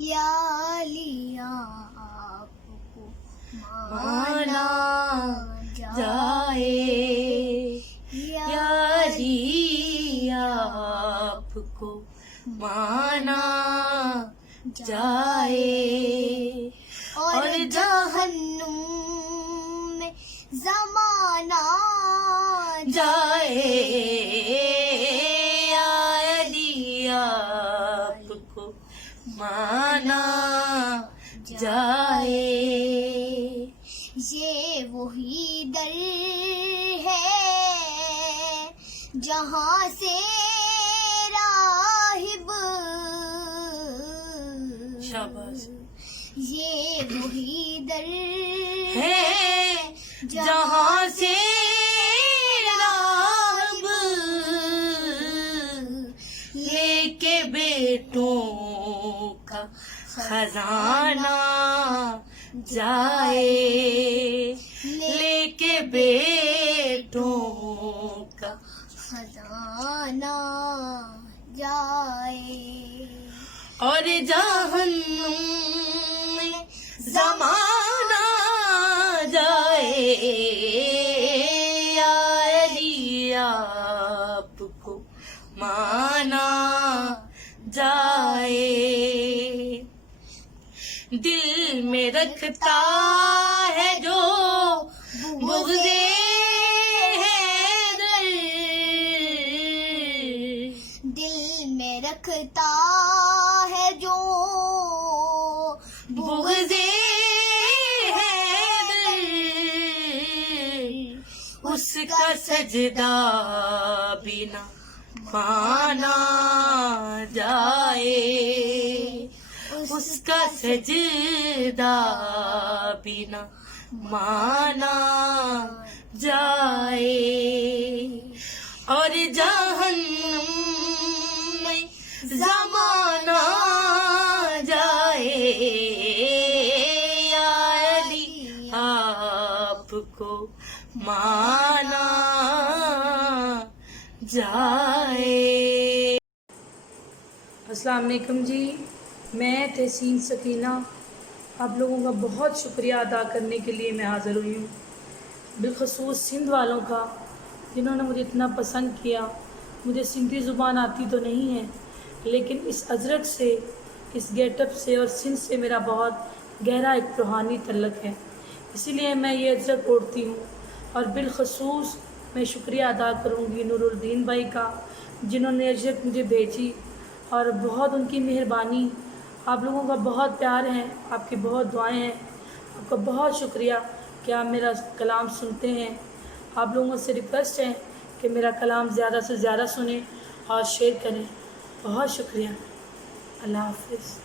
یا علی آپ کو مانا جائے، یا علی آپ کو مانا جائے، اور جہنم میں زمانہ جائے، یا علی آپ کو مانا جائے۔ یہ وہی در ہے جہاں سے راہب، شاباش، یہ وہی در ہے جہاں سے راہب لے کے بیٹوں کا خزانہ جائے، لے کے بیٹوں کا خزانہ جائے، اور جہنم میں زمانہ جائے، یا علی آپ کو مانا جائے۔ دل میں رکھتا ہے جو بغض حیدر، دل میں رکھتا ہے جو بغض حیدر، اس کا سجدہ بنا مانا جائے، اس کا سجدہ بنا مانا جائے، اور جہنم میں زمانہ جائے، یا علی آپ کو مانا جائے۔ السلام علیکم جی، میں تحسین سکینہ آپ لوگوں کا بہت شکریہ ادا کرنے کے لیے میں حاضر ہوئی ہوں، بالخصوص سندھ والوں کا جنہوں نے مجھے اتنا پسند کیا۔ مجھے سندھی زبان آتی تو نہیں ہے، لیکن اس اجرت سے، اس گیٹ اپ سے اور سندھ سے میرا بہت گہرا ایک روحانی تعلق ہے، اسی لیے میں یہ اجرت اوڑھتی ہوں۔ اور بالخصوص میں شکریہ ادا کروں گی نور الدین بھائی کا، جنہوں نے اجرت مجھے بھیجی، اور بہت ان کی مہربانی۔ آپ لوگوں کا بہت پیار ہے، آپ کی بہت دعائیں ہیں، آپ کا بہت شکریہ کہ آپ میرا کلام سنتے ہیں۔ آپ لوگوں سے ریکویسٹ ہے کہ میرا کلام زیادہ سے زیادہ سنیں اور شیئر کریں۔ بہت شکریہ، اللہ حافظ۔